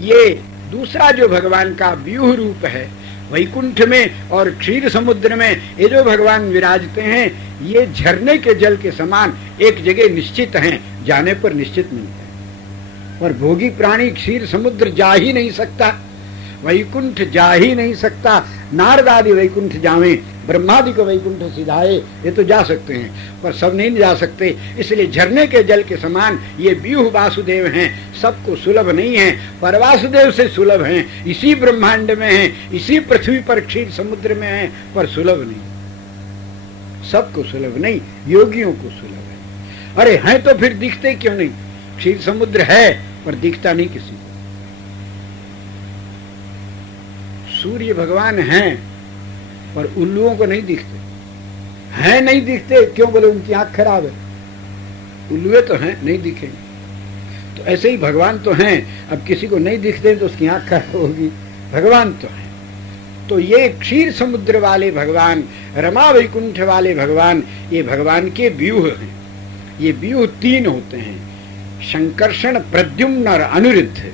ये दूसरा जो भगवान का व्यूह रूप है, वैकुंठ में और क्षीर समुद्र में ये जो भगवान विराजते हैं, ये झरने के जल के समान एक जगह निश्चित हैं, जाने पर निश्चित मिलते हैं। और भोगी प्राणी क्षीर समुद्र जा ही नहीं सकता, वैकुंठ जा ही नहीं सकता। नारद आदि वैकुंठ जावे, ब्रह्मादि को वैकुंठ सिधाए, ये तो जा सकते हैं, पर सब नहीं जा सकते। इसलिए झरने के जल के समान ये व्यूह वासुदेव हैं, सबको सुलभ नहीं है, पर वासुदेव से सुलभ हैं, इसी ब्रह्मांड में हैं, इसी पृथ्वी पर क्षीर समुद्र में हैं, पर सुलभ नहीं, सबको सुलभ नहीं, योगियों को सुलभ है। अरे हैं तो फिर दिखते क्यों नहीं? क्षीर समुद्र है पर दिखता नहीं किसी को। सूर्य भगवान हैं पर उल्लुओं को नहीं दिखते, हैं नहीं दिखते, क्यों? बोले उनकी आंख खराब है। उल्लुए तो हैं, नहीं दिखेंगे। तो ऐसे ही भगवान तो हैं, अब किसी को नहीं दिखते तो उसकी आंख खराब होगी, भगवान तो हैं। तो ये क्षीर समुद्र वाले भगवान, रमा वैकुंठ वाले भगवान, ये भगवान के व्यूह हैं। ये व्यूह तीन होते हैं, संकर्षण, प्रद्युम्न और अनिरुद्ध।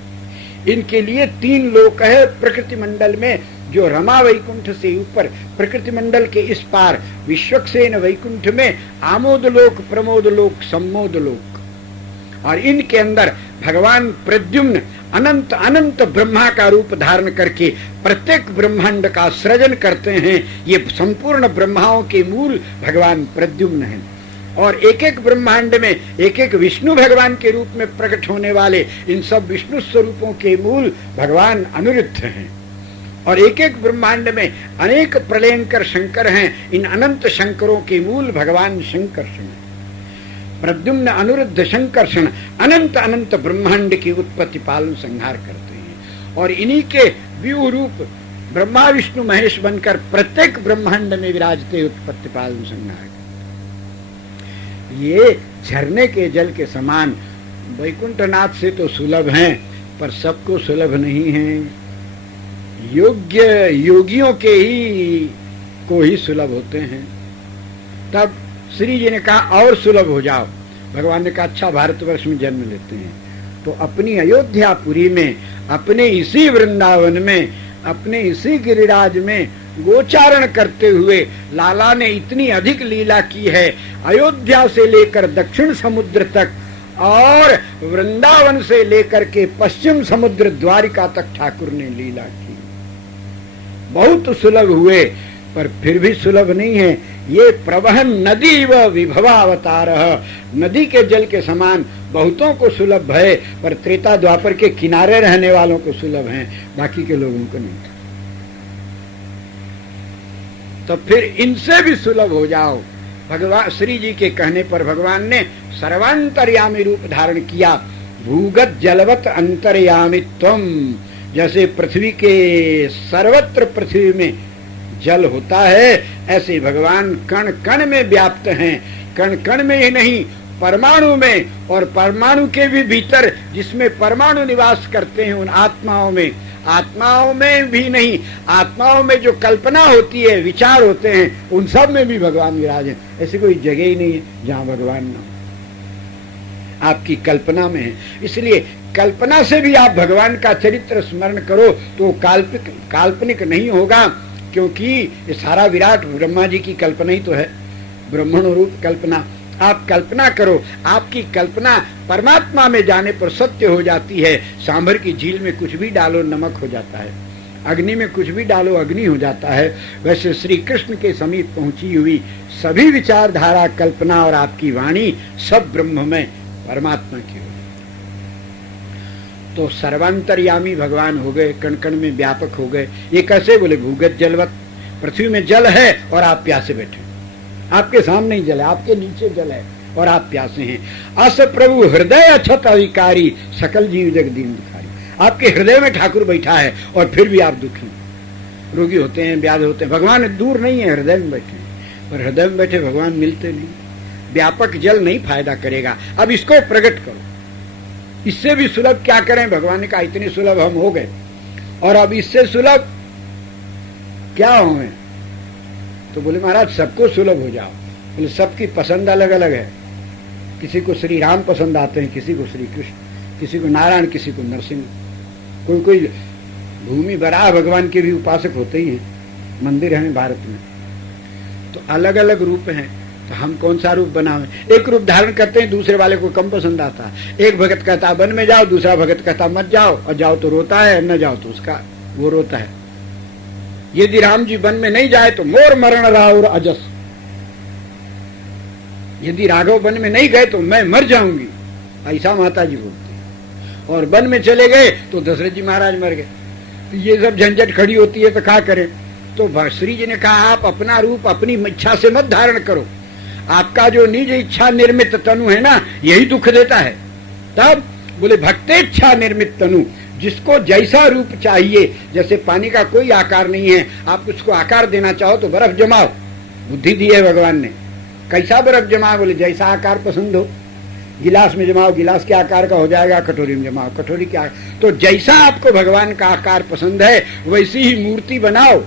इनके लिए तीन लोक है प्रकृति मंडल में, जो रमा वैकुंठ से ऊपर प्रकृति मंडल के इस पार विश्वक्सेन वैकुंठ में आमोद लोक, प्रमोद लोक, सम्मोद लोक। और इनके अंदर भगवान प्रद्युम्न अनंत अनंत ब्रह्मा का रूप धारण करके प्रत्येक ब्रह्मांड का सृजन करते हैं। ये संपूर्ण ब्रह्माओं के मूल भगवान प्रद्युम्न हैं। और एक एक ब्रह्मांड में एक एक विष्णु भगवान के रूप में प्रकट होने वाले इन सब विष्णु स्वरूपों के मूल भगवान अनिरुद्ध हैं। और एक एक ब्रह्मांड में अनेक प्रलयंकर शंकर हैं, इन अनंत शंकरों के मूल भगवान शंकर्षण। प्रद्युम्न, अनिरुद्ध, शंकर्षण अनंत अनंत ब्रह्मांड की उत्पत्ति पालन संहार करते हैं। और इन्हीं के व्यूह रूप ब्रह्मा विष्णु महेश बनकर प्रत्येक ब्रह्मांड में विराजते उत्पत्ति पालन संहार। ये झरने के जल के समान वैकुंठनाथ से तो सुलभ हैं, पर सबको सुलभ नहीं हैं। योग्य योगियों के ही को ही सुलभ होते हैं। तब श्री जी ने कहा और सुलभ हो जाओ। भगवान ने कहा अच्छा, भारतवर्ष में जन्म लेते हैं तो अपनी अयोध्यापुरी में, अपने इसी वृंदावन में, अपने इसी गिरिराज में गोचारण करते हुए लाला ने इतनी अधिक लीला की है, अयोध्या से लेकर दक्षिण समुद्र तक और वृंदावन से लेकर के पश्चिम समुद्र द्वारिका तक ठाकुर ने लीला की। बहुत सुलभ हुए, पर फिर भी सुलभ नहीं है। ये प्रवहन नदी व विभवावतार, नदी के जल के समान बहुतों को सुलभ है, पर त्रेता द्वापर के किनारे रहने वालों को सुलभ है, बाकी के लोगों को नहीं। तो फिर इनसे भी सुलभ हो जाओ। भगवान श्री जी के कहने पर भगवान ने सर्वांतर्यामी रूप धारण किया। भूगत जलवत अंतर्यामित्वम, जैसे पृथ्वी के सर्वत्र पृथ्वी में जल होता है, ऐसे भगवान कण कण में व्याप्त हैं। कण कण में ही नहीं, परमाणु में, और परमाणु के भी भीतर जिसमें परमाणु निवास करते हैं उन आत्माओं में, आत्माओं में भी नहीं, आत्माओं में जो कल्पना होती है, विचार होते हैं, उन सब में भी भगवान विराज है। ऐसी कोई जगह ही नहीं है जहां भगवान ना हो। आपकी कल्पना में है। इसलिए कल्पना से भी आप भगवान का चरित्र स्मरण करो तो काल्पनिक नहीं होगा, क्योंकि ये सारा विराट ब्रह्मा जी की कल्पना ही तो है, ब्रह्मण रूप कल्पना। आप कल्पना करो, आपकी कल्पना परमात्मा में जाने पर सत्य हो जाती है। सांभर की झील में कुछ भी डालो नमक हो जाता है, अग्नि में कुछ भी डालो अग्नि हो जाता है। वैसे श्री कृष्ण के समीप पहुंची हुई सभी विचारधारा, कल्पना और आपकी वाणी सब ब्रह्म में परमात्मा की हो। तो सर्वांतर्यामी भगवान हो गए, कण कण में व्यापक हो गए। ये कैसे? बोले भूगत जलवत, पृथ्वी में जल है और आप प्यासे बैठे, आपके सामने ही जल है, आपके नीचे जल है और आप प्यासे हैं। अस प्रभु हृदय अछत अविकारी, सकल जीव जग दीन दुखारी। आपके हृदय में ठाकुर बैठा है और फिर भी आप दुखी, रोगी होते हैं, व्याध होते हैं। भगवान दूर नहीं है, हृदय में बैठे हैं, पर हृदय में बैठे भगवान मिलते नहीं। व्यापक जल नहीं फायदा करेगा, अब इसको प्रकट करो। इससे भी सुलभ क्या करें? भगवान ने कहा इतने सुलभ हम हो गए, और अब इससे सुलभ क्या होंगे? तो बोले महाराज सबको सुलभ हो जाओ। बोले सबकी पसंद अलग अलग है, किसी को श्री राम पसंद आते हैं, किसी को श्री कृष्ण, किसी को नारायण, किसी को नरसिंह, कोई कोई भूमि बराह भगवान के भी उपासक होते ही हैं, मंदिर हैं भारत में। तो अलग अलग रूप हैं, तो हम कौन सा रूप बनावें? एक रूप धारण करते हैं, दूसरे वाले को कम पसंद आता है। एक भगत कहता वन में जाओ, दूसरा भगत कहता मत जाओ, और जाओ तो रोता है, न जाओ तो उसका वो रोता है। यदि राम जी वन में नहीं जाए तो मोर मरण राउर अजस, यदि राघव वन में नहीं गए तो मैं मर जाऊंगी, ऐसा माता जी बोलती। और वन में चले गए तो दशरथ जी महाराज मर गए। तो ये सब झंझट खड़ी होती है, तो क्या करें? तो श्री जी ने कहा आप अपना रूप अपनी इच्छा से मत धारण करो, आपका जो निज इच्छा निर्मित तनु है ना, यही दुख देता है। तब बोले भक्तेच्छा निर्मित तनु, जिसको जैसा रूप चाहिए, जैसे पानी का कोई आकार नहीं है, आप उसको आकार देना चाहो तो बर्फ जमाओ, बुद्धि दी है भगवान ने। कैसा बर्फ जमाओ? बोले जैसा आकार पसंद हो। गिलास में जमाओ, गिलास के आकार का हो जाएगा, कटोरी में जमाओ, कटोरी के आकार। तो जैसा आपको भगवान का आकार पसंद है वैसी ही मूर्ति बनाओ,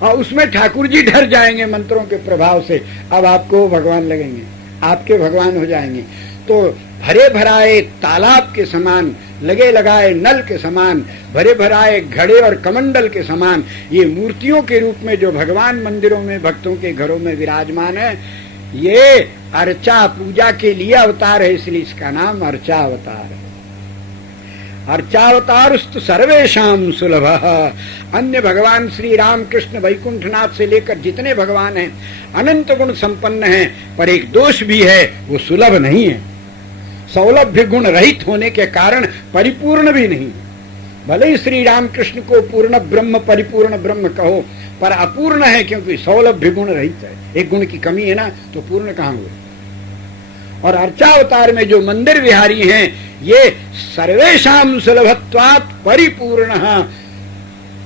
और उसमें ठाकुर जी डर जाएंगे मंत्रों के प्रभाव से, अब आपको भगवान लगेंगे, आपके भगवान हो जाएंगे। तो भरे भराए तालाब के समान, लगे लगाए नल के समान, भरे भराए घड़े और कमंडल के समान ये मूर्तियों के रूप में जो भगवान मंदिरों में भक्तों के घरों में विराजमान है, ये अर्चा पूजा के लिए अवतार है, इसलिए इसका नाम अर्चा अवतार है। अर्चावतारस्त सर्वेशाम सुलभ। अन्य भगवान श्री राम कृष्ण वैकुंठनाथ से लेकर जितने भगवान हैं अनंत गुण संपन्न हैं, पर एक दोष भी है, वो सुलभ नहीं है। सौलभ्य गुण रहित होने के कारण परिपूर्ण भी नहीं। भले ही श्री राम कृष्ण को पूर्ण ब्रह्म परिपूर्ण ब्रह्म कहो, पर अपूर्ण है, क्योंकि सौलभ्य गुण रहित है। एक गुण की कमी है ना, तो पूर्ण कहाँ हुए? और अर्चावतार में जो मंदिर विहारी हैं, ये सर्वेशाम सुलभत्वात् परिपूर्ण,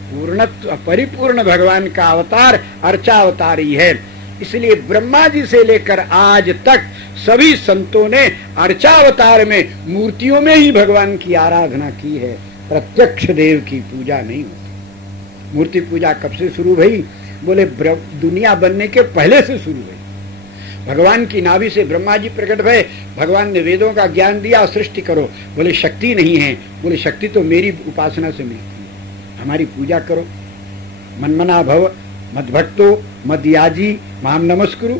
पूर्णत्व परिपूर्ण भगवान का अवतार अर्चावतार ही है। इसलिए ब्रह्मा जी से लेकर आज तक सभी संतों ने अर्चावतार में मूर्तियों में ही भगवान की आराधना की है, प्रत्यक्ष देव की पूजा नहीं होती। मूर्ति पूजा कब से शुरू हुई? बोले दुनिया बनने के पहले से शुरू हुई। भगवान की नाभि से ब्रह्मा जी प्रकट भय, भगवान ने वेदों का ज्ञान दिया, सृष्टि करो। बोले शक्ति नहीं है। बोले शक्ति तो मेरी उपासना से मिलती है, हमारी पूजा करो। मनमना भव मद्भक्तो मद्याजी माम नमस्कुरु।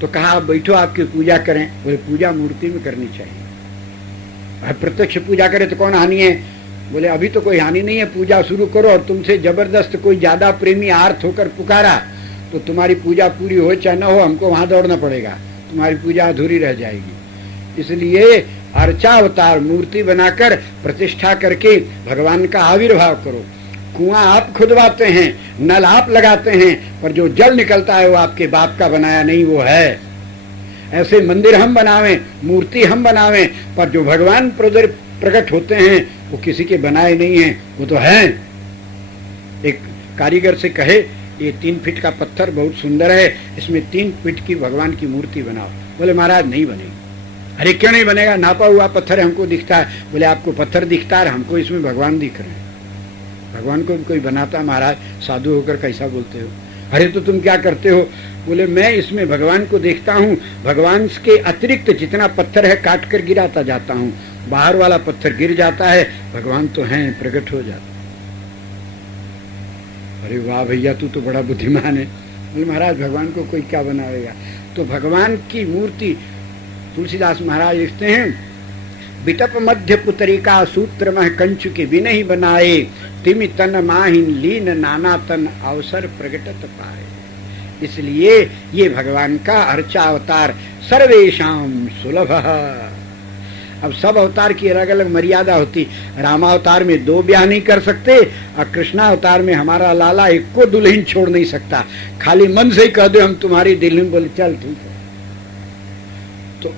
तो कहा आप बैठो, आपकी पूजा करें। बोले पूजा मूर्ति में करनी चाहिए। प्रत्यक्ष पूजा करे तो कौन हानि है? बोले अभी तो कोई हानि नहीं है, पूजा शुरू करो। और तुमसे जबरदस्त कोई ज्यादा प्रेमी आर्थ होकर पुकारा तो तुम्हारी पूजा पूरी हो चाहे न हो, हमको वहां दौड़ना पड़ेगा, तुम्हारी पूजा अधूरी रह जाएगी। इसलिए अर्चावतार मूर्ति बनाकर प्रतिष्ठा करके भगवान का आविर्भाव करो। कुआं आप खुदवाते हैं, नल आप लगाते हैं, पर जो जल निकलता है वो आपके बाप का बनाया नहीं, वो है। ऐसे मंदिर हम बनावें, मूर्ति हम बनावें, पर जो भगवान प्रकट होते हैं वो किसी के बनाए नहीं हैं, वो तो हैं। एक कारीगर से कहे ये 3 फीट का पत्थर बहुत सुंदर है, इसमें 3 फीट की भगवान की मूर्ति बनाओ। बोले महाराज नहीं बनेगी। अरे क्यों नहीं बनेगा? नापा हुआ पत्थर हमको दिखता है। बोले आपको पत्थर दिखता है, हमको इसमें भगवान दिख रहे हैं। भगवान को कोई बनाता? महाराज साधु होकर कैसा बोलते हो? अरे तो तुम क्या करते हो? बोले मैं इसमें भगवान को देखता हूँ, भगवान के अतिरिक्त जितना पत्थर है काट कर गिराता जाता हूँ, बाहर वाला पत्थर गिर जाता है, भगवान तो हैं, प्रकट हो जाता। अरे वाह भैया, तू तो बड़ा बुद्धिमान है। बोले महाराज भगवान को कोई क्या बनाएगा? तो भगवान की मूर्ति तुलसीदास महाराज लिखते हैं, बिटप मध्य पुतरिका सूत्र मह कंचु के बिन ही बनाए, तिमि तन माहिन लीन नाना तन अवसर प्रगटत पाए। इसलिए ये भगवान का अर्चा अवतार सर्वेशाम सुलभ। अब सब अवतार की अलग अलग मर्यादा होती। रामावतार में 2 ब्याह नहीं कर सकते, और कृष्णावतार में हमारा लाला एक को दुल्हन छोड़ नहीं सकता। खाली मन से ही कह दो हम तुम्हारी दुल्हन, बोले चल ठीक है। तो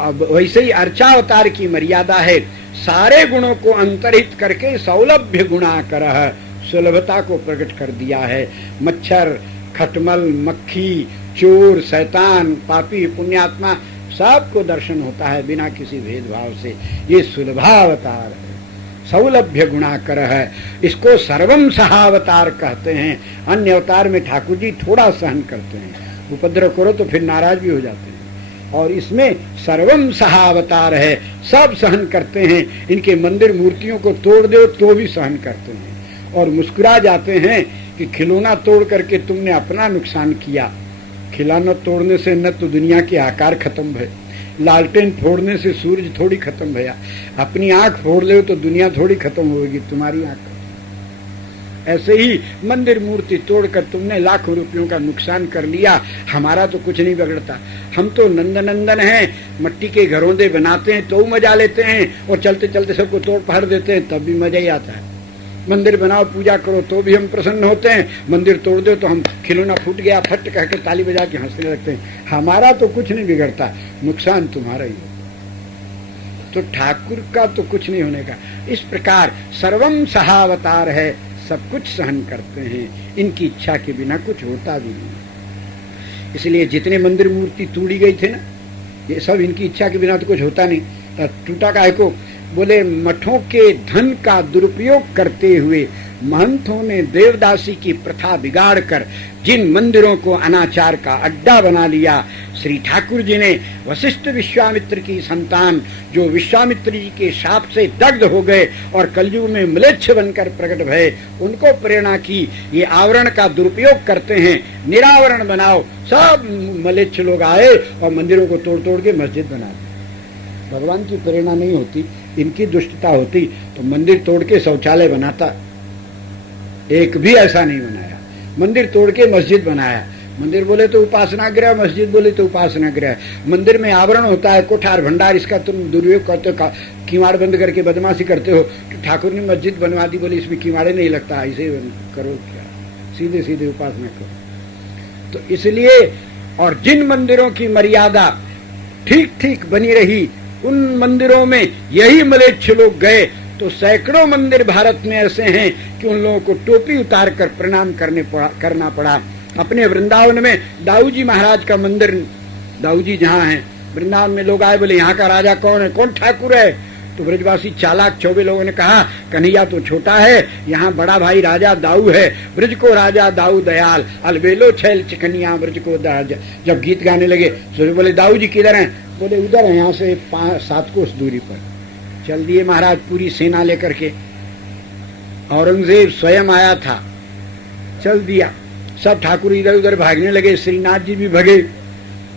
अब वैसे ही अर्चावतार की मर्यादा है, सारे गुणों को अंतरित करके सौलभ्य गुणा कर सुलभता को प्रकट कर दिया है। मच्छर, खटमल, मक्खी, चोर, शैतान, पापी, पुण्यात्मा सबको दर्शन होता है बिना किसी भेदभाव से। ये सुलभावतार है, सौलभ्य गुणाकर है। इसको सर्वम सहावतार कहते हैं। अन्य अवतार में ठाकुर जी थोड़ा सहन करते हैं, उपद्रव करो तो फिर नाराज भी हो जाते हैं। और इसमें सर्वम सहावतार है, सब सहन करते हैं। इनके मंदिर मूर्तियों को तोड़ दो तो भी सहन करते हैं और मुस्कुरा जाते हैं कि खिलौना तोड़ करके तुमने अपना नुकसान किया। खिलौना तोड़ने से न तो दुनिया के आकार खत्म भय, लालटेन फोड़ने से सूरज थोड़ी खत्म भया, अपनी आंख फोड़ ले तो दुनिया थोड़ी खत्म होगी, तुम्हारी आंख। ऐसे ही मंदिर मूर्ति तोड़कर तुमने लाखों रुपयों का नुकसान कर लिया, हमारा तो कुछ नहीं बिगड़ता। हम तो नंदनंदन हैं, मट्टी के घरौंदे बनाते हैं तो मजा लेते हैं और चलते चलते सबको तोड़ फाड़ देते हैं तब भी मजा ही आता है। मंदिर बनाओ पूजा करो तो भी हम प्रसन्न होते हैं, मंदिर तोड़ दो तो हम खिलौना फूट गया फट कहकर ताली बजा के हंसने लगते हैं। हमारा तो कुछ नहीं बिगड़ता, नुकसान तुम्हारा ही है। तो ठाकुर का तो कुछ नहीं होने का। इस प्रकार सर्वम सहावतार है, सब कुछ सहन करते हैं, इनकी इच्छा के बिना कुछ होता भी नहीं। इसलिए जितने मंदिर मूर्ति तोड़ी गई थे ना, ये सब इनकी इच्छा के बिना तो कुछ होता नहीं। तो टूटा काहे को? बोले मठों के धन का दुरुपयोग करते हुए महंतों ने देवदासी की प्रथा बिगाड़कर जिन मंदिरों को अनाचार का अड्डा बना लिया, श्री ठाकुर जी ने वशिष्ठ विश्वामित्र की संतान जो विश्वामित्र जी के शाप से दग्ध हो गए और कलयुग में म्लेच्छ बनकर प्रकट भये, उनको प्रेरणा की ये आवरण का दुरुपयोग करते हैं, निरावरण बनाओ। सब म्लेच्छ लोग आए और मंदिरों को तोड़ तोड़ के मस्जिद बना दी। भगवान की प्रेरणा नहीं होती, इनकी दुष्टता होती तो मंदिर तोड़ के शौचालय बनाता। एक भी ऐसा नहीं बनाया, मंदिर तोड़ के मस्जिद बनाया। मंदिर बोले तो उपासना गृह, मस्जिद बोले तो उपासना गृह। मंदिर में आवरण होता है, कोठार भंडार, इसका तुम दुरुपयोग करते हो, किवाड़ बंद करके बदमाशी करते हो। तो ठाकुर ने मस्जिद बनवा दी, बोले इसमें किवाड़े नहीं लगता, ऐसे करो क्या, सीधे सीधे उपासना करो। तो इसलिए और जिन मंदिरों की मर्यादा ठीक ठीक बनी रही, उन मंदिरों में यही म्लेच्छ लोग गए तो सैकड़ों मंदिर भारत में ऐसे हैं कि उन लोगों को टोपी उतार कर प्रणाम करना पड़ा। अपने वृंदावन में दाऊ जी महाराज का मंदिर, दाऊ जी जहाँ हैं वृंदावन में, लोग आए बोले यहाँ का राजा कौन है, कौन ठाकुर है? तो ब्रजवासी चालाक चौबे लोगों ने कहा कन्हैया तो छोटा है, यहाँ बड़ा भाई राजा दाऊ है, ब्रज को राजा दाऊ दयाल, अलबेलो छैल चिकनिया ब्रज को राजा। जब गीत गाने लगे तो बोले दाऊ जी किधर हैं? बोले उधर है, यहाँ से 5-7 कोस दूरी पर। चल दिए महाराज पूरी सेना लेकर के। औरंगजेब स्वयं आया था, चल दिया। सब ठाकुर इधर उधर भागने लगे, श्रीनाथ जी भी भगे।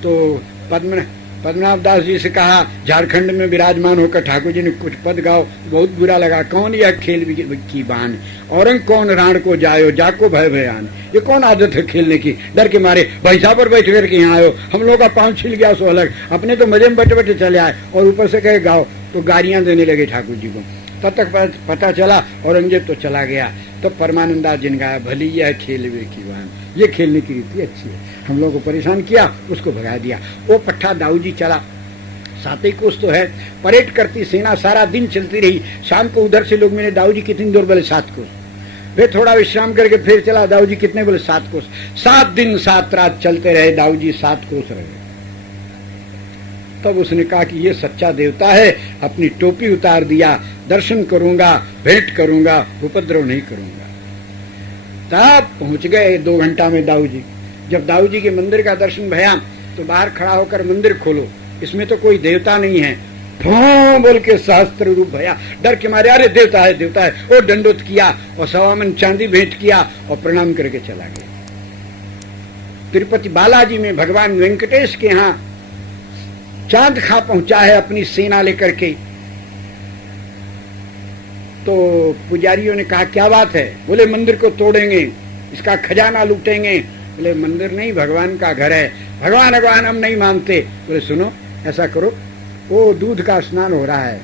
तो पद्मनाभ दास जी से कहा झारखंड में विराजमान होकर ठाकुर जी ने कुछ पद गाओ, बहुत बुरा लगा। कौन यह खेल की बान, औरंग कौन राण को जायो, जाको भय भयान। ये कौन आदत है खेलने की, डर के मारे भैंसा पर बैठ करके यहाँ आयो, हम लोग का पांव छिल गया सो अलग, अपने तो मजे में बैठे बैठे चले आए और ऊपर से कहे गाओ। तो गालियां देने लगे ठाकुर जी को। तब तक पता चला औरंगजेब तो चला गया। तो परमानंदा जिन गाया भली यह खेल वे की बान, ये खेलने की रीति अच्छी है, हम लोगों को परेशान किया, उसको भगा दिया। वो पट्टा दाऊ जी चला, 7 कोस तो है। परेड करती सेना सारा दिन चलती रही। शाम को उधर से लोग मिले, दाऊ जी कितनी दूर? बोले 7 कोस। फिर थोड़ा विश्राम करके फिर चला, दाऊ जी कितने? बोले 7 कोस। 7 दिन 7 रात चलते रहे, दाऊ जी 7 कोस रहे। तब उसने कहा कि ये सच्चा देवता है, अपनी टोपी उतार दिया, दर्शन करूंगा, भेंट करूंगा, उपद्रव नहीं करूंगा। तब पहुंच गए 2 घंटा में दाऊ जी। जब दाऊ जी के मंदिर का दर्शन भया तो बाहर खड़ा होकर मंदिर खोलो, इसमें तो कोई देवता नहीं है। भों बोल के सहस्त्र रूप भया, डर के मारे अरे देवता है देवता है। और दंडोत किया और 1.25 मन चांदी भेंट किया और प्रणाम करके चला गया। तिरुपति बालाजी में भगवान वेंकटेश के यहाँ चांद खां पहुंचा है अपनी सेना लेकर के। तो पुजारियों ने कहा क्या बात है? बोले मंदिर को तोड़ेंगे, इसका खजाना लूटेंगे। बोले मंदिर नहीं, भगवान का घर है, भगवान भगवान हम नहीं मानते। बोले सुनो ऐसा करो, वो दूध का स्नान हो रहा है,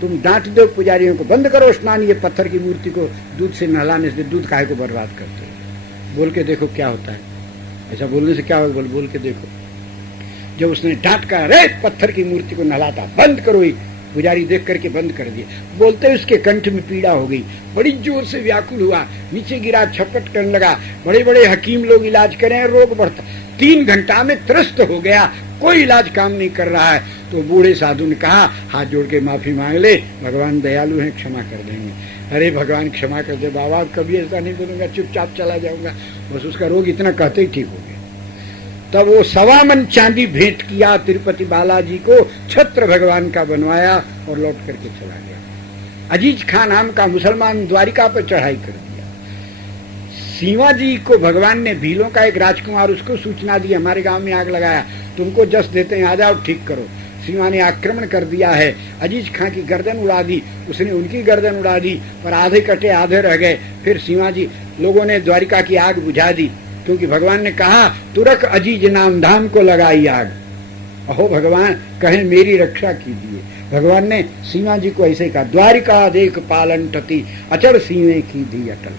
तुम डांट दो पुजारियों को, बंद करो स्नान, ये पत्थर की मूर्ति को दूध से नहलाने से दूध काहे को बर्बाद करते हो, बोल के देखो क्या होता है। ऐसा बोलने से क्या होगा? बोल के देखो। जब उसने डांट कर अरे पत्थर की मूर्ति को नहलाता, बंद करो, ही पुजारी देख करके बंद कर दिया। बोलते उसके कंठ में पीड़ा हो गई, बड़ी जोर से व्याकुल हुआ, नीचे गिरा, छपट करने लगा। बड़े बड़े हकीम लोग इलाज करें, रोग बढ़ता, 3 घंटा में त्रस्त हो गया, कोई इलाज काम नहीं कर रहा है। तो बूढ़े साधु ने कहा हाथ जोड़ के माफी मांग ले, भगवान दयालु हैं, क्षमा कर देंगे। अरे भगवान क्षमा कर दे बाबा, कभी ऐसा नहीं बोलूंगा, चुपचाप चला जाऊंगा। बस उसका रोग इतना कहते ही ठीक हो गया। तब वो 1.25 मन चांदी भेंट किया तिरुपति बालाजी को, छत्र भगवान का बनवाया और लौट करके चला गया। अजीज खान नाम का मुसलमान द्वारिका पर चढ़ाई कर दिया। शिवाजी को भगवान ने, भीलों का एक राजकुमार, उसको सूचना दी हमारे गांव में आग लगाया, तुमको जस देते हैं, आ जाओ ठीक करो। शिवा ने आक्रमण कर दिया है, अजीज खां की गर्दन उड़ा दी, उसने उनकी गर्दन उड़ा दी, पर आधे कटे आधे रह गए। फिर शिवाजी, लोगों ने द्वारिका की आग बुझा दी, क्योंकि भगवान ने कहा तुरक अजीज नाम धाम को लगाई आग। अहो भगवान कहें मेरी रक्षा कीजिए। भगवान ने शिवाजी को ऐसे कहा, द्वारिका देख पालन टती अचर सीवे की दी अटल।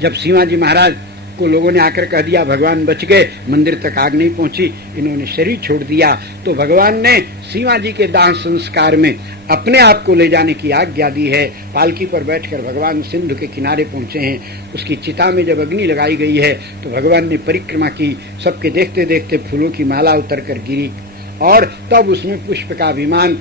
जब शिवाजी महाराज को लोगों ने आकर कह दिया भगवान बच गए, मंदिर तक आग नहीं पहुंची, इन्होंने शरीर छोड़ दिया, तो भगवान ने शिवाजी के दाह संस्कार में अपने आप को ले जाने की आज्ञा दी है। पालकी पर बैठकर भगवान सिंधु के किनारे पहुंचे हैं। उसकी चिता में जब अग्नि लगाई गई है तो भगवान ने परिक्रमा की, सबके देखते देखते फूलों की माला उतर कर गिरी और तब उसमें पुष्प का विमान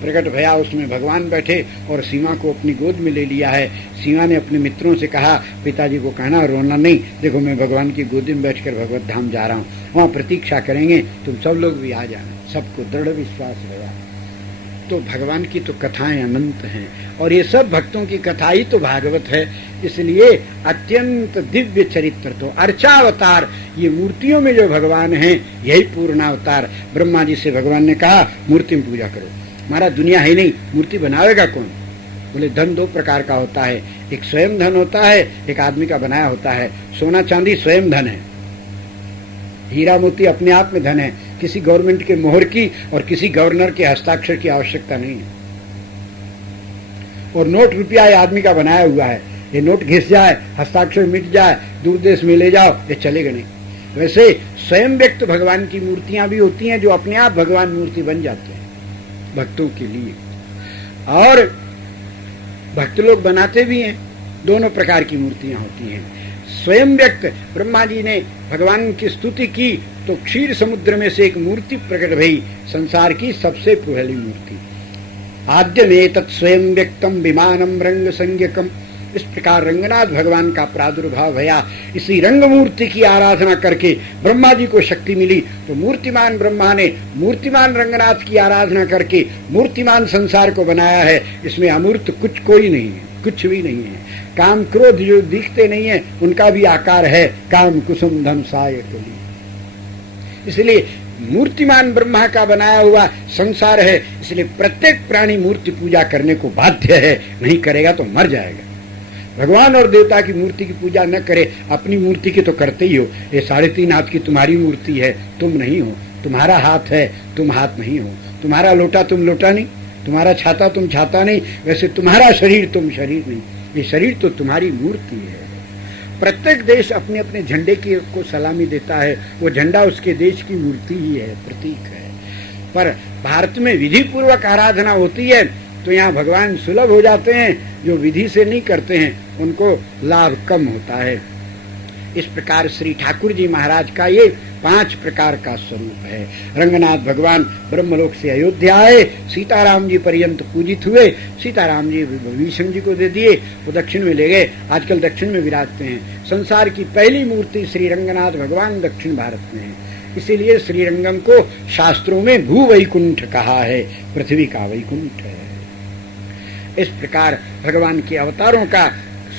प्रकट भया, उसमें भगवान बैठे और सीमा को अपनी गोद में ले लिया है। सीमा ने अपने मित्रों से कहा, पिताजी को कहना रोना नहीं, देखो मैं भगवान की गोदी में बैठकर भगवत धाम जा रहा हूँ, वहाँ प्रतीक्षा करेंगे, तुम सब लोग भी आ जाना। सबको दृढ़ विश्वास रहा। तो भगवान की तो कथाएं अनंत हैं और ये सब भक्तों की कथा ही तो भागवत है। इसलिए अत्यंत दिव्य चरित्र तो अर्चावतार, ये मूर्तियों में जो भगवान हैं यही पूर्णावतार। ब्रह्मा जी से भगवान ने कहा मूर्ति में पूजा करो, हमारा दुनिया है नहीं, मूर्ति बनावेगा कौन? बोले धन 2 प्रकार का होता है, एक स्वयं धन होता है, एक आदमी का बनाया होता है। सोना चांदी स्वयं धन है, हीरा मोती अपने आप में धन है, किसी गवर्नमेंट के मोहर की और किसी गवर्नर के हस्ताक्षर की आवश्यकता नहीं है। और नोट रुपया ये आदमी का बनाया हुआ है, ये नोट घिस जाए, हस्ताक्षर मिट जाए, दूर देश में ले जाओ, ये चलेगा नहीं। वैसे स्वयं व्यक्त भगवान की मूर्तियां भी होती हैं जो अपने आप भगवान मूर्ति बन जाते हैं भक्तों के लिए, और भक्त लोग बनाते भी हैं। दोनों प्रकार की मूर्तियां होती हैं। स्वयं व्यक्त ब्रह्मा जी ने भगवान की स्तुति की तो क्षीर समुद्र में से एक मूर्ति प्रकट भई, संसार की सबसे पहली मूर्ति। आद्यमेत स्वयं व्यक्तम विमानम रंग संज्ञकम। इस प्रकार रंगनाथ भगवान का प्रादुर्भाव भया। इसी रंग मूर्ति की आराधना करके ब्रह्मा जी को शक्ति मिली, तो मूर्तिमान ब्रह्मा ने मूर्तिमान रंगनाथ की आराधना करके मूर्तिमान संसार को बनाया है। इसमें अमूर्त कुछ कोई नहीं है, कुछ भी नहीं है। काम क्रोध जो दिखते नहीं है उनका भी आकार है, काम कुसुम धन साय तुली। इसलिए मूर्तिमान ब्रह्मा का बनाया हुआ संसार है, इसलिए प्रत्येक प्राणी मूर्ति पूजा करने को बाध्य है, नहीं करेगा तो मर जाएगा। भगवान और देवता की मूर्ति की पूजा न करे, अपनी मूर्ति की तो करते ही हो। ये 3.5 हाथ की तुम्हारी मूर्ति है, तुम नहीं हो। तुम्हारा हाथ है, तुम हाथ नहीं हो। तुम्हारा लोटा, तुम लोटा नहीं। तुम्हारा छाता, तुम छाता नहीं। वैसे तुम्हारा शरीर, तुम शरीर नहीं। ये शरीर तो तुम्हारी मूर्ति है। प्रत्येक देश अपने अपने झंडे की को सलामी देता है, वो झंडा उसके देश की मूर्ति ही है, प्रतीक है। पर भारत में विधि पूर्वक आराधना होती है तो यहाँ भगवान सुलभ हो जाते हैं, जो विधि से नहीं करते हैं उनको लाभ कम होता है। इस प्रकार श्री ठाकुर जी महाराज का ये 5 प्रकार का स्वरूप है। रंगनाथ भगवान ब्रह्मलोक से अयोध्या आए, सीताराम जी पर्यंत पूजित हुए। सीताराम जी विभीषण जी को दे दिए, वो दक्षिण में ले गए, आजकल दक्षिण में विराजते हैं। संसार की पहली मूर्ति श्री रंगनाथ भगवान दक्षिण भारत में है। इसीलिए श्रीरंगम को शास्त्रों में भू वैकुंठ कहा है, पृथ्वी का वैकुंठ है। इस प्रकार भगवान के अवतारों का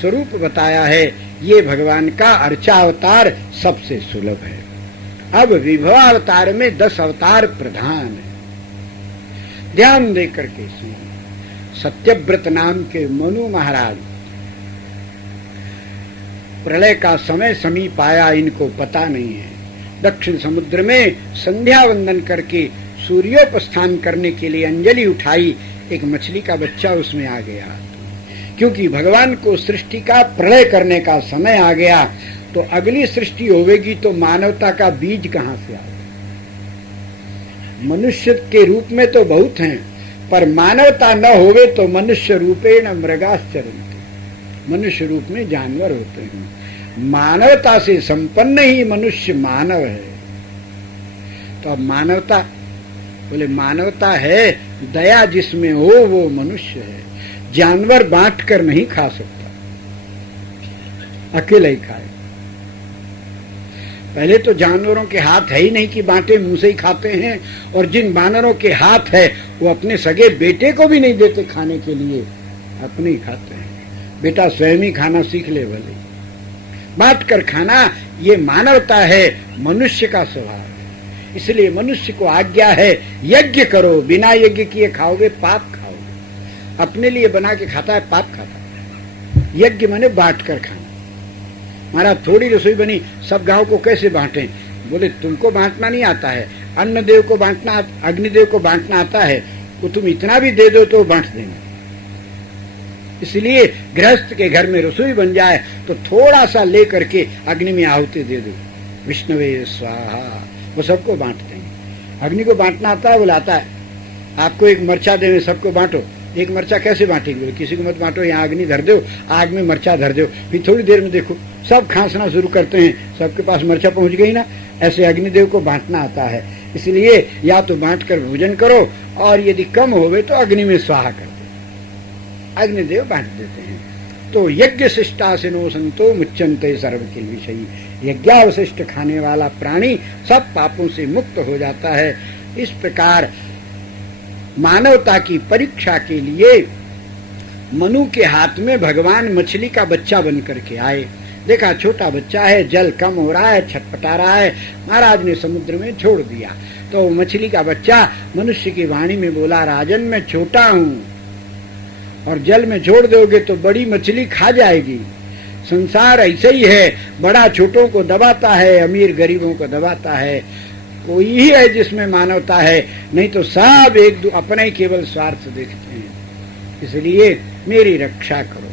स्वरूप बताया है। ये भगवान का अर्चावतार सबसे सुलभ है। अब विभवावतार में 10 अवतार प्रधान है। ध्यान दे करके सुनिए। सत्यव्रत नाम के मनु महाराज, प्रलय का समय समीप आया, इनको पता नहीं है। दक्षिण समुद्र में संध्या वंदन करके सूर्योपस्थान करने के लिए अंजलि उठाई, एक मछली का बच्चा उसमें आ गया। क्योंकि भगवान को सृष्टि का प्रलय करने का समय आ गया, तो अगली सृष्टि होवेगी तो मानवता का बीज कहां से आएगा? मनुष्य के रूप में तो बहुत हैं, पर मानवता न होवे तो मनुष्य रूपेण मृगाश्चरन्ति, मनुष्य रूप में जानवर होते हैं। मानवता से संपन्न ही मनुष्य मानव है। तो अब मानवता, बोले मानवता है, दया जिसमें हो वो मनुष्य है। जानवर बांट कर नहीं खा सकता, अकेला ही खाए। पहले तो जानवरों के हाथ है ही नहीं कि बांटे, मुंह से ही खाते हैं। और जिन बानरों के हाथ है वो अपने सगे बेटे को भी नहीं देते खाने के लिए, अपने ही खाते हैं। बेटा स्वयं ही खाना सीख ले भले। बांट कर खाना ये मानवता है, मनुष्य का स्वभाव है। इसलिए मनुष्य को आज्ञा है यज्ञ करो, बिना यज्ञ किए खाओगे पाप खाओगे। अपने लिए बना के खाता है पाप खाता है। यज्ञ माने बांट कर खाना। हमारा थोड़ी रसोई बनी, सब गांव को कैसे बांटें? बोले तुमको बांटना नहीं आता है, अन्न देव को बांटना, अग्निदेव को बांटना आता है, वो तुम इतना भी दे दो तो बांट देना। इसलिए गृहस्थ के घर में रसोई बन जाए तो थोड़ा सा ले करके अग्नि में आहुति दे दो, विष्णुवे स्वाहा, वो सबको बांटते हैं। अग्नि को बांटना आता है? बोला आता है। आपको एक मरचा दे, सबको बांटो। एक मरचा कैसे बांटेंगे? किसी को मत बांटो, यहाँ अग्नि धर दो, आग में मरचा धर दो, फिर थोड़ी देर में देखो सब खांसना शुरू करते हैं, सबके पास मरचा पहुंच गई ना। ऐसे अग्निदेव को बांटना आता है। इसलिए या तो बांट कर भोजन करो, और यदि कम होवे तो अग्नि में स्वाहा कर दो, अग्निदेव बांट देते हैं। तो यज्ञ शिष्टासिनो संतो मुच्यन्ते सर्व किल विषयी, यज्ञावशिष्ट खाने वाला प्राणी सब पापों से मुक्त हो जाता है। इस प्रकार मानवता की परीक्षा के लिए मनु के हाथ में भगवान मछली का बच्चा बन करके आए। देखा छोटा बच्चा है, जल कम हो रहा है, छटपटा रहा है, महाराज ने समुद्र में छोड़ दिया। तो मछली का बच्चा मनुष्य की वाणी में बोला, राजन मैं छोटा हूँ और जल में छोड़ दोगे तो बड़ी मछली खा जाएगी। संसार ऐसे ही है, बड़ा छोटों को दबाता है, अमीर गरीबों को दबाता है। कोई ही है जिसमें मानवता है, नहीं तो सब एक अपने ही केवल स्वार्थ देखते हैं। इसलिए मेरी रक्षा करो।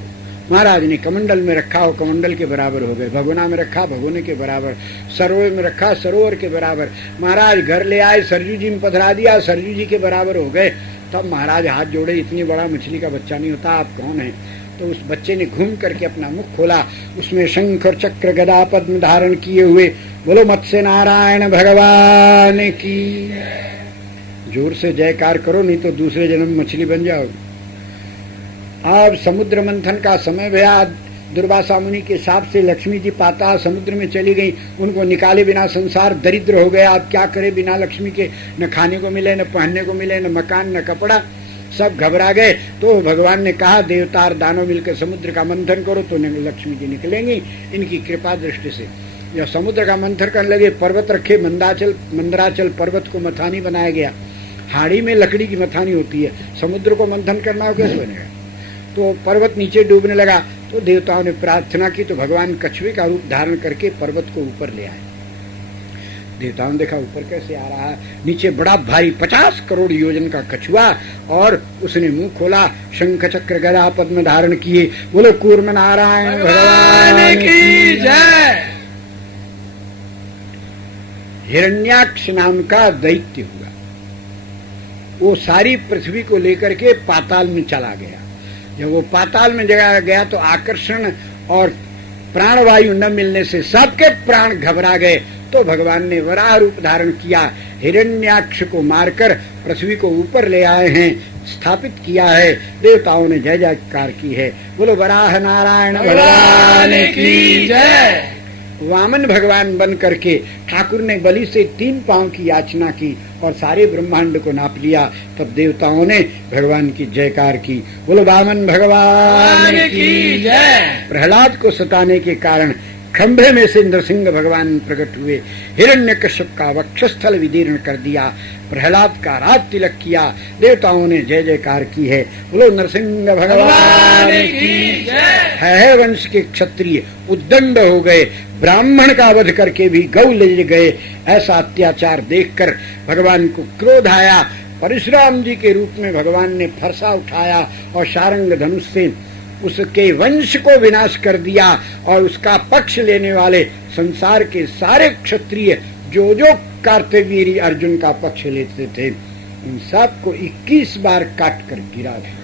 महाराज ने कमंडल में रखा हो कमंडल के बराबर हो गए, भगोना में रखा भगोने के बराबर, सरोवर में रखा सरोवर के बराबर। महाराज घर ले आए, सरजू जी में पधरा दिया, सरजू जी के बराबर हो गए। तब महाराज हाथ जोड़े, इतनी बड़ा मछली का बच्चा नहीं होता, आप कौन है? तो उस बच्चे ने घूम करके अपना मुख खोला, उसमें शंख और चक्र गदा पद्म धारण किए हुए, बोलो मत्स्य नारायण भगवान की। जोर से जयकार करो, नहीं तो दूसरे जन्म में मछली बन जाओगे। अब समुद्र मंथन का समय गया। दुर्वासा मुनि के साथ से लक्ष्मी जी पाताल समुद्र में चली गई, उनको निकाले बिना संसार दरिद्र हो गया। अब क्या करे बिना लक्ष्मी के? न खाने को मिले, न पहनने को मिले, न मकान, न कपड़ा, सब घबरा गए। तो भगवान ने कहा देवता और दानव मिलकर समुद्र का मंथन करो, तो लक्ष्मी जी निकलेंगी इनकी कृपा दृष्टि से। जब समुद्र का मंथन करने लगे, पर्वत रखे, मंदराचल पर्वत को मथानी बनाया गया। हाड़ी में लकड़ी की मथानी होती है, समुद्र को मंथन करना हो कैसे बनेगा? तो पर्वत नीचे डूबने लगा। तो देवताओं ने प्रार्थना की, तो भगवान कछुए का रूप धारण करके पर्वत को ऊपर ले आए। देवताओं ने देखा ऊपर कैसे आ रहा है, नीचे बड़ा भारी 50 करोड़ योजन का कछुआ, और उसने मुंह खोला, शंख चक्र गदा पद्म धारण किए। बोलो कूर्म नारायण भगवान की जय। हिरण्याक्ष नाम का दैत्य हुआ, वो सारी पृथ्वी को लेकर के पाताल में चला गया। जब वो पाताल में गया तो आकर्षण और प्राणवायु न मिलने से सबके प्राण घबरा गए। तो भगवान ने वराह रूप धारण किया, हिरण्याक्ष को मारकर पृथ्वी को ऊपर ले आए हैं, स्थापित किया है। देवताओं ने जय जयकार की है। बोलो वराह नारायण भगवान की जय। वामन भगवान बन करके ठाकुर ने बलि से 3 पांव की याचना की और सारे ब्रह्मांड को नाप लिया। तब देवताओं ने भगवान की जयकार की। बोलो वामन भगवान की जय। प्रहलाद को सताने के कारण खंभे में से नरसिंह भगवान प्रकट हुए, हिरण्यकश्यप का वक्षस्थल विदीर्ण कर दिया, प्रहलाद का राज तिलक किया। देवताओं ने जय जयकार की है। बोलो नरसिंह भगवान की जय। है वंश के क्षत्रिय उद्दंड हो गए, ब्राह्मण का वध करके भी गौ ले गए। ऐसा अत्याचार देखकर भगवान को क्रोध आया। परशुराम जी के रूप में भगवान ने फरसा उठाया और शारंग धनुष से उसके वंश को विनाश कर दिया। और उसका पक्ष लेने वाले संसार के सारे क्षत्रिय जो जो कार्तवीर्य अर्जुन का पक्ष लेते थे, उन सबको 21 बार काट कर गिरा दिया।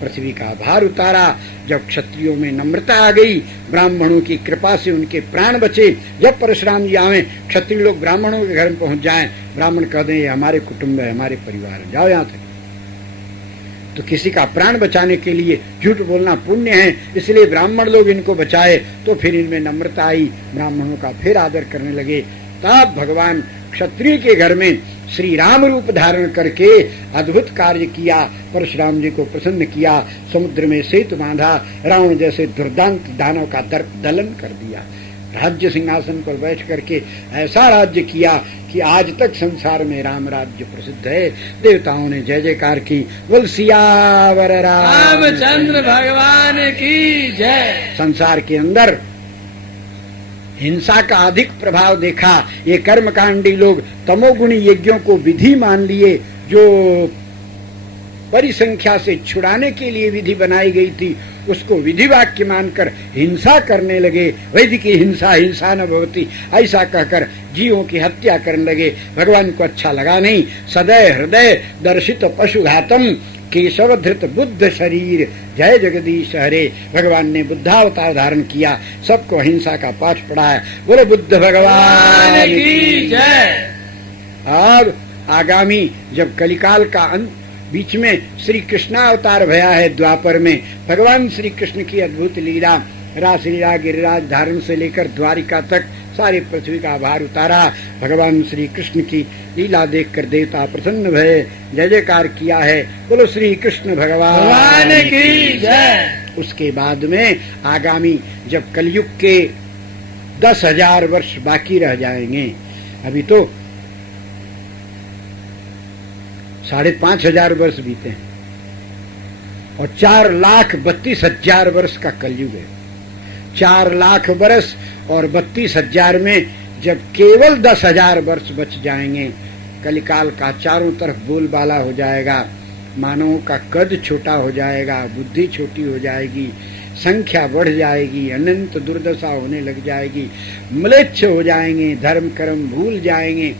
पृथ्वी का भार उतारा। जब क्षत्रियों में नम्रता आ गई, ब्राह्मणों की कृपा से उनके प्राण बचे। जब परशुराम जी आवे, क्षत्रिय लोग ब्राह्मणों के घर में पहुंच जाएं, ब्राह्मण कह दें ये हमारे कुटुंब है, हमारे परिवार है, जाओ यहाँ तक। तो किसी का प्राण बचाने के लिए झूठ बोलना पुण्य है, इसलिए ब्राह्मण लोग इनको बचाए। तो फिर इनमें नम्रता आई, ब्राह्मणों का फिर आदर करने लगे। तब भगवान क्षत्रिय के घर में श्री राम रूप धारण करके अद्भुत कार्य किया, परशुराम जी को प्रसन्न किया, समुद्र में सेतु बांधा, रावण जैसे दुर्दांत दानव का दर्प दलन कर दिया, राज्य सिंहासन पर बैठ करके ऐसा राज्य किया कि आज तक संसार में राम राज्य प्रसिद्ध है। देवताओं ने जय जयकार की, बोल सियावर रामचंद्र भगवान की जय। संसार के अंदर हिंसा का अधिक प्रभाव देखा। ये कर्मकांडी लोग तमोगुणी यज्ञों को विधि मान लिए, जो परिसंख्या से छुड़ाने के लिए विधि बनाई गई थी उसको विधि वाक्य मानकर हिंसा करने लगे। वैदिकी हिंसा हिंसा न भवति ऐसा कहकर जीवों की हत्या करने लगे। भगवान को अच्छा लगा नहीं। सदैव हृदय दर्शित पशुघातम केशव धृत बुद्ध शरीर जय जगदीश हरे। भगवान ने बुद्धावतार धारण किया, सबको अहिंसा का पाठ पढ़ाया। बोले बुद्ध भगवान की जय। अब आगामी जब कलिकाल का अंत, बीच में श्री कृष्णावतार भया है द्वापर में। भगवान श्री कृष्ण की अद्भुत लीला, रासलीला गिरिराज धारण से लेकर द्वारिका तक सारी पृथ्वी का भार उतारा। भगवान श्री कृष्ण की लीला देखकर देवता प्रसन्न भये, जय जयकार किया है। बोलो श्री कृष्ण भगवान की जय। उसके बाद में आगामी जब कलयुग के 10,000 वर्ष बाकी रह जाएंगे, अभी तो 5,500 वर्ष बीते हैं और 4,32,000 वर्ष का कलयुग है। 4,00,000 वर्ष और 32,000 में जब केवल 10,000 वर्ष बच जाएंगे, कलिकाल का चारों तरफ बोलबाला हो जाएगा, मानवों का कद छोटा हो जाएगा, बुद्धि छोटी हो जाएगी, संख्या बढ़ जाएगी, अनंत दुर्दशा होने लग जाएगी, म्लेच्छ हो जाएंगे, धर्म कर्म भूल जाएंगे।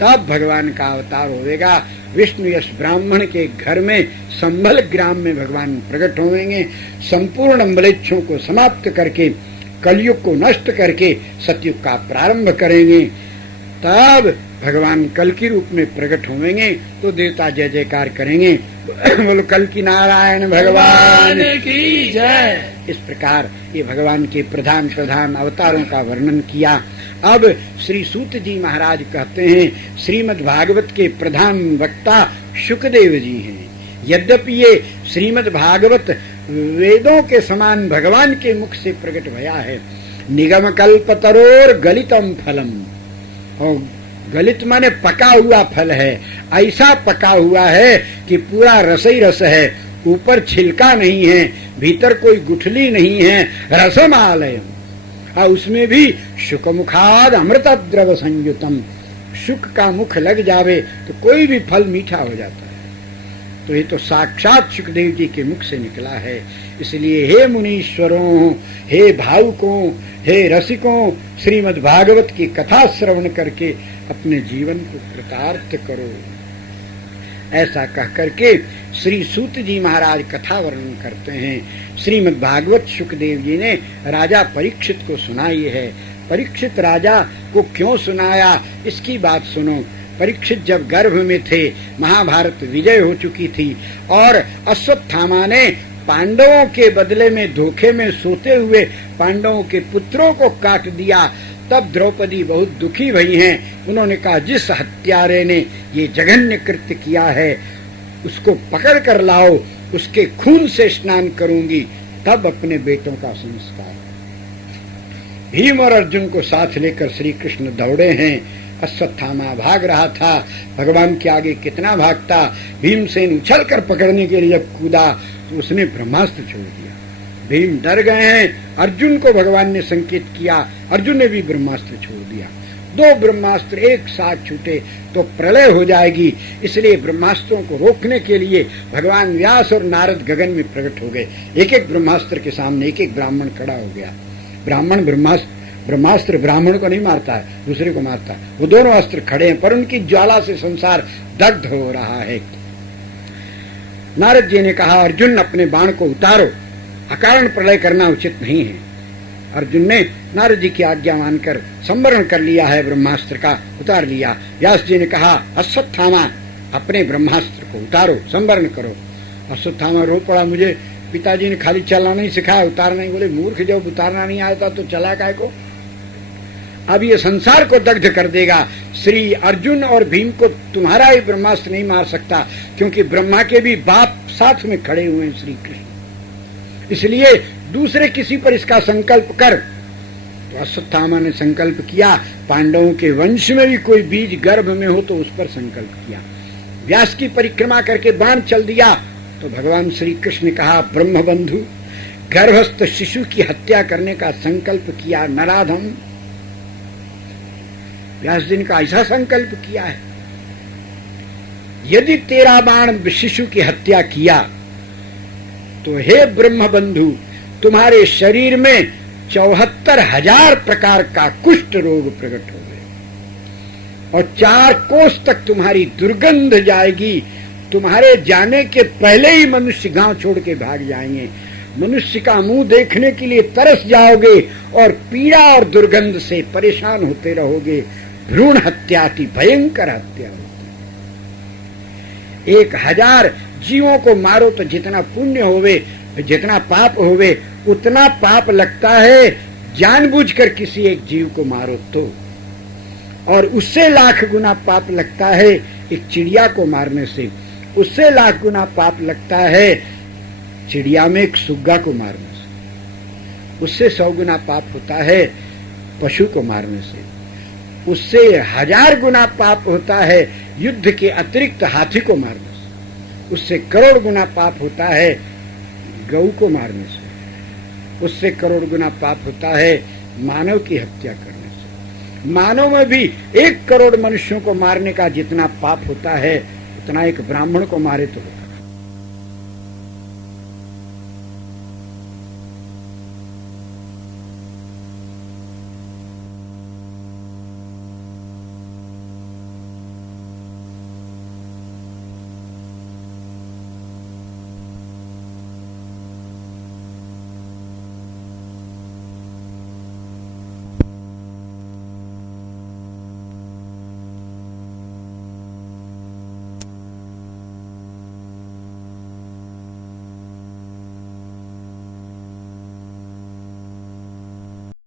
तब भगवान का अवतार होगा। विष्णु यश ब्राह्मण के घर में संभल ग्राम में भगवान प्रकट होंगे। संपूर्ण म्लेच्छों को समाप्त करके कलयुग को नष्ट करके सतयुग का प्रारंभ करेंगे। तब भगवान कल की रूप में प्रकट होंगे तो देवता जय जयकार करेंगे। बोलो कल की नारायण भगवान की जय। इस प्रकार ये भगवान के प्रधान प्रधान अवतारों का वर्णन किया। अब श्री सूत जी महाराज कहते हैं, श्रीमद् भागवत के प्रधान वक्ता शुकदेव जी हैं। यद्यपि ये श्रीमद् भागवत वेदों के समान भगवान के मुख से प्रकट भया है। निगम कल्प तरोर गलितम फलम, और गलित माने पका हुआ फल है। ऐसा पका हुआ है कि पूरा रस ही रस है, ऊपर छिलका नहीं है, भीतर कोई गुठली नहीं है। रसमालयम, और उसमें भी शुक मुखाद अमृत द्रव संयुतम। शुक का मुख लग जावे तो कोई भी फल मीठा हो जाता है। तो ये तो साक्षात शुकदेव जी के मुख से निकला है। इसलिए हे मुनीश्वरों, हे भावुकों, हे रसिकों, श्रीमद् भागवत की कथा श्रवण करके अपने जीवन को कृतार्थ करो। ऐसा कह करके श्री सूत जी महाराज कथा वर्णन करते हैं। श्रीमद् भागवत शुकदेव जी ने राजा परीक्षित को सुनाई है। परीक्षित राजा को क्यों सुनाया, इसकी बात सुनो। परीक्षित जब गर्भ में थे, महाभारत विजय हो चुकी थी और अश्वत्थामा ने पांडवों के बदले में धोखे में सोते हुए पांडवों के पुत्रों को काट दिया। तब द्रौपदी बहुत दुखी भई हैं। उन्होंने कहा, जिस हत्यारे ने ये जघन्य कृत्य किया है उसको पकड़ कर लाओ, उसके खून से स्नान करूंगी, तब अपने बेटों का संस्कार। भीम और अर्जुन को साथ लेकर श्री कृष्ण दौड़े हैं। अश्वत्थामा भाग रहा था, भगवान के आगे कितना भागता। भीमसेन उछल कर पकड़ने के लिए जब कूदा तो उसने ब्रह्मास्त्र छोड़ दिया। भीम डर गए हैं। अर्जुन को भगवान ने संकेत किया, अर्जुन ने भी ब्रह्मास्त्र छोड़ दिया। 2 ब्रह्मास्त्र एक साथ छूटे तो प्रलय हो जाएगी। इसलिए ब्रह्मास्त्रों को रोकने के लिए भगवान व्यास और नारद गगन में प्रकट हो गए। एक एक ब्रह्मास्त्र के सामने एक एक ब्राह्मण खड़ा हो गया। ब्राह्मण ब्रह्मास्त्र ब्राह्मण को नहीं मारता है, दूसरे को मारता है। वो दोनों अस्त्र खड़े हैं, पर उनकी ज्वाला से संसार दग्ध हो रहा है। नारद जी ने कहा, अर्जुन अपने बाण को उतारो, अकारण प्रलय करना उचित नहीं है। अर्जुन ने नारद जी की आज्ञा मानकर संवरण कर लिया है, ब्रह्मास्त्र का उतार लिया। व्यास जी ने कहा, अश्वत्थामा अपने ब्रह्मास्त्र को उतारो, संवरण करो। अश्वत्थामा रो पड़ा, मुझे पिताजी ने खाली चलना नहीं सिखाया, उतारना नहीं। बोले मूर्ख, जब उतारना नहीं आता तो चला काय को? अब ये संसार को दग्ध कर देगा। श्री अर्जुन और भीम को तुम्हारा ही ब्रह्मास्त्र नहीं मार सकता, क्योंकि ब्रह्मा के भी बाप साथ में खड़े हुए हैं श्री कृष्ण। इसलिए दूसरे किसी पर इसका संकल्प कर। तो अश्वत्थामा ने संकल्प किया, पांडवों के वंश में भी कोई बीज गर्भ में हो तो उस पर संकल्प किया। व्यास की परिक्रमा करके बाण चल दिया तो भगवान श्री कृष्ण ने कहा, ब्रह्म बंधु, गर्भस्थ शिशु की हत्या करने का संकल्प किया नराधम। व्यास जी ने कहा, ऐसा संकल्प किया है? यदि तेरा बाण शिशु की हत्या किया तो हे ब्रह्म बंधु, तुम्हारे शरीर में 74,000 प्रकार का कुष्ठ रोग प्रकट हो गए और 4 कोस तक तुम्हारी दुर्गंध जाएगी। तुम्हारे जाने के पहले ही मनुष्य गांव छोड़ के भाग जाएंगे। मनुष्य का मुंह देखने के लिए तरस जाओगे और पीड़ा और दुर्गंध से परेशान होते रहोगे। भ्रूण हत्या की भयंकर हत्या होती। 1000 जीवों को मारो तो जितना पुण्य होवे, जितना पाप होवे, उतना पाप लगता है जानबूझकर किसी एक जीव को मारो तो, और उससे लाख गुना पाप लगता है एक चिड़िया को मारने से। उससे लाख गुना पाप लगता है चिड़िया में एक सुग्गा को मारने से। उससे 100 गुना पाप होता है पशु को मारने से। उससे 1000 गुना पाप होता है युद्ध के अतिरिक्त हाथी को मारने से। उससे करोड़ गुना पाप होता है गऊ को मारने से। उससे करोड़ गुना पाप होता है मानव की हत्या करने से। मानव में भी 1 करोड़ मनुष्यों को मारने का जितना पाप होता है उतना एक ब्राह्मण को मारे तो होता है।